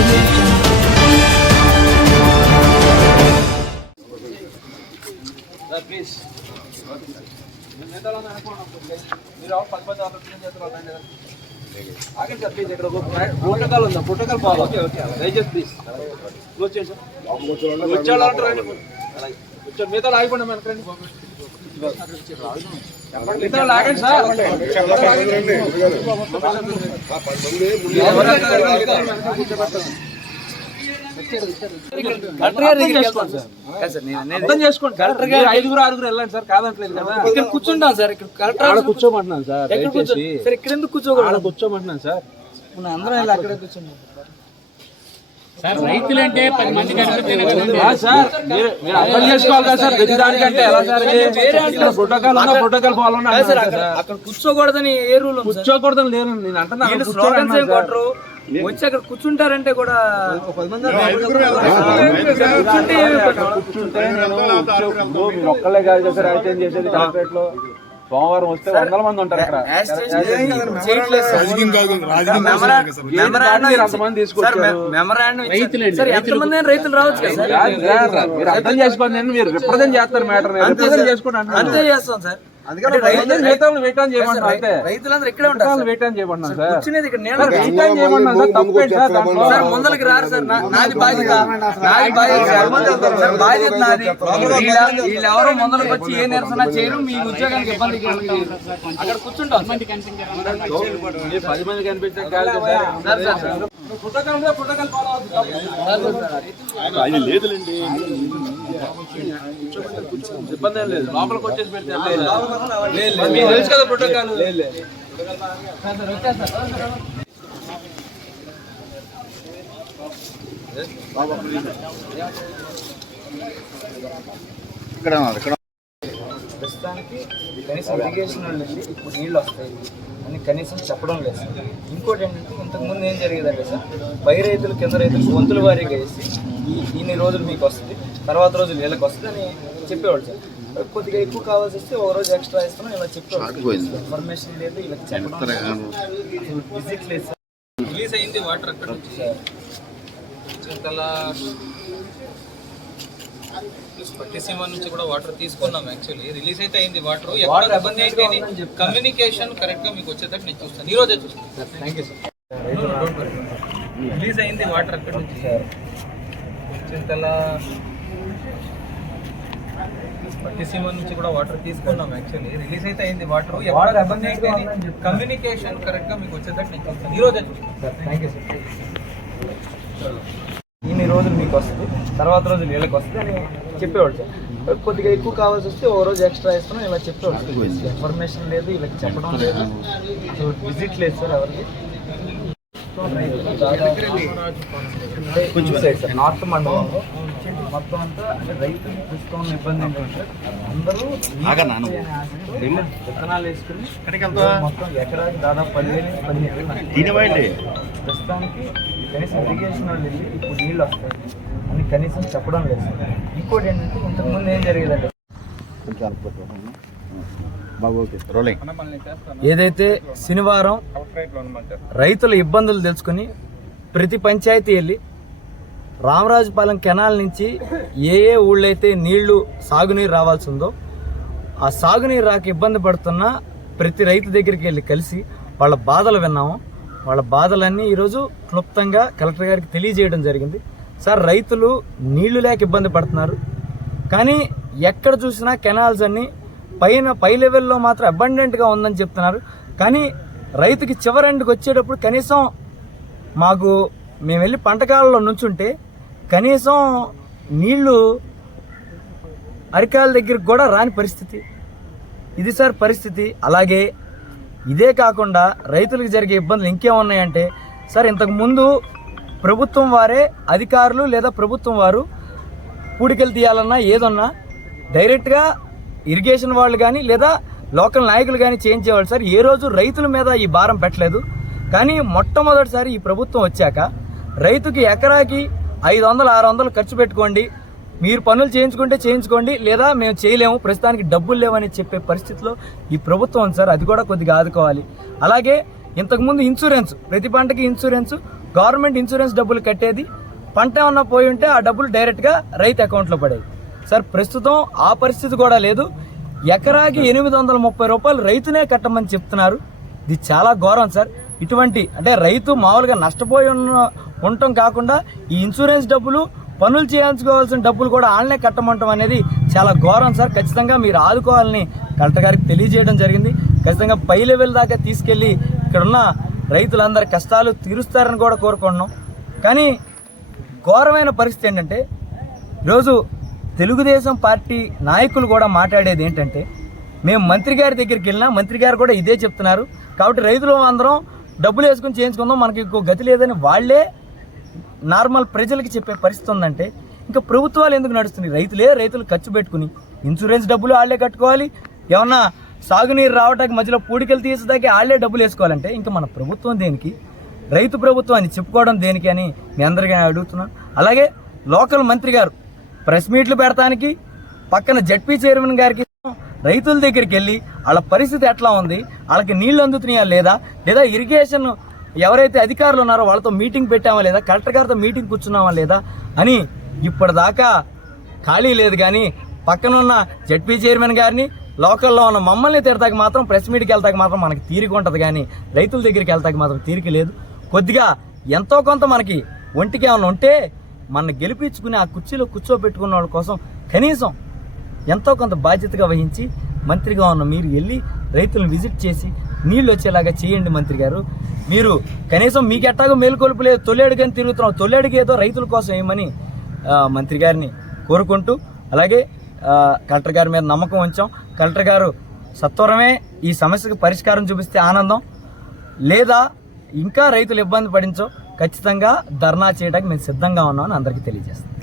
audio jungle. Please మీరు పది పది ఆలోచన చేస్తారు ఆగండి సార్ ప్లీజ్ ఇక్కడ ప్రోటోకాల్ ఉందా ప్రోటోకాల్ ఓకే ఓకే దయచేసి ప్లీజ్ కూర్చోండి సార్ వచ్చేవాళ్ళు రండి అలాగే కూర్చోండి మిగతా ఆగిపోండి మనకు రండి ఐదుగురు ఆరుగురు వెళ్ళండి సార్. కాదంటలేదు కదా. ఇక్కడ కూర్చుంటాం సార్. ఇక్కడ కలెక్టర్ ఆడ కూర్చోమంటున్నాను సార్. ఇక్కడ ఎందుకు కూర్చోకూడదు? ఆడ కూర్చోమంటున్నాను సార్. అందరం ఇలా అక్కడే కూర్చున్నాం రైతులంటే పది మంది కనిపిస్తే ఆ సార్ మీరు మీరు అర్థం చేసుకోవాలి కదా సార్ ప్రతి దానికంటే ఎలా సార్ ప్రోటోకాల్ ఉన్నా ప్రోటోకాల్ ఫాలో అంటున్నాను అక్కడ కూర్చోకూడదని ఏ రూల్ కూర్చోకూడదని లేను నేను అంటున్నా వీళ్ళు అక్కడ స్లోగన్స్ ఏం కూర్చోండి కొట్టరు? వచ్చి అక్కడ కూర్చుంటారంటే కూడా కూర్చుంటే ఏమి కొట్టరు? కూర్చుంటే నేను కూర్చో- మీరు ఒక్కలే కాదు కదా సార్ యాక్సిడెంట్ చేసేది కలెక్టరేట్లో సోమవారం వస్తే వందల మంది ఉంటారు ఇక్కడ అంతమంది తీసుకొచ్చారు. రైతులు. రావచ్చు మీరు అర్థం చేసుకోండి నేను మీరు రిప్రజెంట్ చేస్తారు మ్యాటర్. రిప్రజెంట్ చేసుకోండి అంతే అంటున్నాను చేస్తాం సార్. రైతులు వెయిట్ ఆన్ చేయమంటారు రైతులందరూ ఇక్కడే ఉంటారు. వెయిట్ ఆన్ సార్ ఇక్కడ వెయిట్ చేయమన్నాను సార్. తప్పేంటి సార్. దాంట్లో? సార్ ముందలకి రారు సార్. నాది బాధ్యత. నాది బాధ్యత సార్. బాధ్యత నాది. వీళ్ళ- ముందరకు వచ్చి ఏ నిరసన చేయరు. మీ ఉద్యోగానికి ఇబ్బంది. అక్కడ కూర్చుంటాం. పది మంది కాదు సార్. సార్, అవుతుంది. ఇబ్బంది లేదు. లోపలికి వచ్చేసి పెడితే తెలుసు కదా ప్రోటోకాల్ ప్రస్తుతానికి కనీసం ఇరిగేషన్ వాళ్ళండి ఇప్పుడు నీళ్ళు వస్తాయి అని కనీసం చెప్పడం లేదు సార్ ఇంకోటి ఏంటంటే ఇంతకుముందు ఏం జరిగేదంటే సార్ పై రైతులు కింద రైతులు వంతుల వారీగా వేసి ఈ ఇన్ని రోజులు మీకు వస్తుంది తర్వాత రోజులు వీళ్ళకి వస్తుంది అని చెప్పేవాడు సార్ కొద్దిగా ఎక్కువ కావాల్సి వస్తే ఒక రోజు ఎక్స్ట్రా ఇస్తున్నాం ఇలా చెప్పేవాడు ఇన్ఫర్మేషన్ లేదు ఇలా చెప్పడం విజిట్ లేదు. సార్. రిలీజ్ అయింది వాటర్ అక్కడ నుంచి పట్టిసీమ నుంచి కూడా వాటర్ తీసుకున్నాం యాక్చువల్లీ రిలీజ్ అయితే అయింది వాటర్. ఎక్కడ ఇబ్బంది అయితే కమ్యూనికేషన్ కరెక్ట్గా మీకు వచ్చేటట్టు నేను చూస్తాను. ఈ రోజే చూస్తాను. థ్యాంక్ యూ సార్ రిలీజ్ అయింది వాటర్ అక్కడ నుంచి. చింతల పట్టిసీమ నుంచి కూడా వాటర్ తీసుకున్నాం యాక్చువల్లీ రిలీజ్ అయితే అయింది. వాటర్ కమ్యూనికేషన్ కరెక్ట్గా మీకు వచ్చేటట్టు నేను చూస్తాను ఈ రోజే చూస్తాను. థ్యాంక్ యూ సార్ ఇన్ని రోజులు మీకు వస్తుంది. తర్వాత రోజు వీళ్ళకి వస్తుంది అని చెప్పేవాడు సార్. కొద్దిగా ఎక్కువ కావాల్సి వస్తే ఓ రోజు ఎక్స్ట్రా ఇస్తున్నాం ఇలా చెప్పేవాడు ఇన్ఫర్మేషన్ లేదు వీళ్ళకి చెప్పడం లేదు. విజిట్ లేదు సార్ ఎవరికి. కొంచెం సార్ నార్త్ మండలంలో మొత్తం అంతా అంటే ప్రస్తుతం ఇబ్బంది ఏంటంటే అందరూ విత్తనాలు వేసుకుని మొత్తం ఎకరాకి దాదాపు పదివేలు నుంచి పదిహేను వేలు ప్రస్తుతానికి కనీసం ఇరిగేషన్ వాళ్ళు వెళ్ళి ఇప్పుడు నీళ్ళు వస్తాయి. అని కనీసం చెప్పడం లేదు. ఇంకోటి ఏంటంటే ఇంతకుముందు ఏం జరిగేదంటే ఏదైతే శనివారం రైతుల ఇబ్బందులు తెలుసుకుని ప్రతి పంచాయతీ వెళ్ళి రామరాజుపాలెం కెనాల్ నుంచి ఏ ఏ ఊళ్ళైతే నీళ్ళు సాగునీరు రావాల్సి ఉందో ఆ సాగునీరు రాక ఇబ్బంది పడుతున్న ప్రతి రైతు దగ్గరికి వెళ్ళి కలిసి వాళ్ళ బాధలు విన్నాము. వాళ్ళ బాధలన్నీ ఈరోజు క్లుప్తంగా కలెక్టర్ గారికి తెలియజేయడం జరిగింది. సార్ రైతులు నీళ్ళు లేక ఇబ్బంది పడుతున్నారు. కానీ ఎక్కడ చూసినా కెనాల్స్ అన్ని పైన పై లెవెల్లో మాత్రం అబండెంట్గా ఉందని చెప్తున్నారు. కానీ రైతుకి చివరెండ్కి వచ్చేటప్పుడు కనీసం మాకు మేము వెళ్ళి పంటకాలలో నుంచుంటే కనీసం నీళ్ళు అరికాల దగ్గరికి కూడా రాని పరిస్థితి. ఇది సార్ పరిస్థితి. అలాగే ఇదే కాకుండా రైతులకు జరిగే ఇబ్బందులు ఇంకేమున్నాయంటే సార్ ఇంతకుముందు ప్రభుత్వం వారే అధికారులు లేదా ప్రభుత్వం వారు పూడికలు తీయాలన్నా ఏదన్నా డైరెక్ట్గా ఇరిగేషన్ వాళ్ళు కానీ లేదా లోకల్ నాయకులు కానీ చేయించేవాళ్ళు సార్. ఏ రోజు రైతుల మీద ఈ భారం పెట్టలేదు. కానీ మొట్టమొదటిసారి ఈ ప్రభుత్వం వచ్చాక రైతుకి ఎకరాకి ఐదు వందలు ఆరు వందలు ఖర్చు పెట్టుకోండి. మీరు పనులు చేయించుకుంటే చేయించుకోండి. లేదా మేము చేయలేము. ప్రస్తుతానికి డబ్బులు లేవని చెప్పే పరిస్థితిలో ఈ ప్రభుత్వం ఉంది సార్ అది కూడా కొద్దిగా ఆదుకోవాలి. అలాగే ఇంతకుముందు ఇన్సూరెన్స్ ప్రతి పంటకి ఇన్సూరెన్స్ గవర్నమెంట్ ఇన్సూరెన్స్ డబ్బులు కట్టేది. పంట ఏమన్నా పోయి ఉంటే ఆ డబ్బులు డైరెక్ట్గా రైతు అకౌంట్లో పడేది. సార్ ప్రస్తుతం ఆ పరిస్థితి కూడా లేదు. ఎకరాకి ఎనిమిది వందల ముప్పై రూపాయలు రైతునే కట్టమని చెప్తున్నారు. ఇది చాలా ఘోరం సార్. ఇటువంటి అంటే రైతు మామూలుగా నష్టపోయి ఉన్న ఉండటం కాకుండా ఈ ఇన్సూరెన్స్ డబ్బులు పనులు చేయించుకోవాల్సిన డబ్బులు కూడా వాళ్ళనే కట్టమంటం అనేది చాలా ఘోరం సార్. ఖచ్చితంగా మీరు ఆదుకోవాలని కలెక్టర్ గారికి తెలియజేయడం జరిగింది. ఖచ్చితంగా పై లెవెల్ దాకా తీసుకెళ్ళి ఇక్కడ ఉన్న రైతులందరి కష్టాలు తీరుస్తారని కూడా కోరుకుంటున్నాం. కానీ ఘోరమైన పరిస్థితి ఏంటంటే ఈరోజు తెలుగుదేశం పార్టీ నాయకులు కూడా మాట్లాడేది ఏంటంటే మేము మంత్రి గారి దగ్గరికి వెళ్ళినా మంత్రి గారు కూడా ఇదే చెప్తున్నారు. కాబట్టి రైతులు అందరం డబ్బులు వేసుకుని చేయించుకుందాం మనకి ఇంకో గతి లేదని వాళ్ళే నార్మల్ ప్రజలకి చెప్పే పరిస్థితి ఉందంటే ఇంకా ప్రభుత్వాలు ఎందుకు నడుస్తున్నాయి? రైతులే రైతులు ఖర్చు పెట్టుకుని ఇన్సూరెన్స్ డబ్బులు వాళ్ళే కట్టుకోవాలి. ఏమన్నా సాగునీరు రావడానికి మధ్యలో పూడికలు తీసేదానికి వాళ్ళే డబ్బులు వేసుకోవాలంటే ఇంకా మన ప్రభుత్వం దేనికి? రైతు ప్రభుత్వం అని చెప్పుకోవడం దేనికి అని మీ అందరికీ అడుగుతున్నాను అలాగే లోకల్ మంత్రి గారు ప్రెస్ మీట్లు పెడతానికి పక్కన జడ్పీ చైర్మన్ గారికి రైతుల దగ్గరికి వెళ్ళి వాళ్ళ పరిస్థితి ఎట్లా ఉంది? వాళ్ళకి నీళ్ళు అందుతున్నాయా లేదా? లేదా ఇరిగేషన్ ఎవరైతే అధికారులు ఉన్నారో వాళ్ళతో మీటింగ్ పెట్టామా లేదా కలెక్టర్ గారితో మీటింగ్ కూర్చున్నామా లేదా అని ఇప్పటిదాకా ఖాళీ లేదు కానీ పక్కన ఉన్న జడ్పీ చైర్మన్ గారిని లోకల్లో ఉన్న మమ్మల్ని తిడతాకి మాత్రం ప్రెస్ మీట్కి వెళ్తాకి మాత్రం మనకి తీరిక ఉంటుంది కానీ రైతుల దగ్గరికి వెళ్తాకి మాత్రం తీరిక లేదు. కొద్దిగా ఎంతో కొంత మనకి ఒంటికి ఏమైనా ఉంటే మన గెలిపించుకుని ఆ కుర్చీలో కూర్చోబెట్టుకున్న వాళ్ళ కోసం కనీసం ఎంతో కొంత బాధ్యతగా వహించి మంత్రిగా ఉన్న మీరు వెళ్ళి రైతులను విజిట్ చేసి నీళ్ళు వచ్చేలాగా చేయండి మంత్రి గారు. మీరు కనీసం మీకు ఎట్టాగో మేలుకొలుపు లేదు తొలేడుగని తిరుగుతున్నాం తొలేడుకి ఏదో రైతుల కోసం ఏమని మంత్రి గారిని కోరుకుంటూ అలాగే కలెక్టర్ గారి మీద నమ్మకం ఉంచాం. కలెక్టర్ గారు సత్వరమే ఈ సమస్యకు పరిష్కారం చూపిస్తే ఆనందం. లేదా ఇంకా రైతులు ఇబ్బంది పడించో ఖచ్చితంగా ధర్నా చేయడానికి మేము సిద్ధంగా ఉన్నామని అందరికీ తెలియజేస్తాం.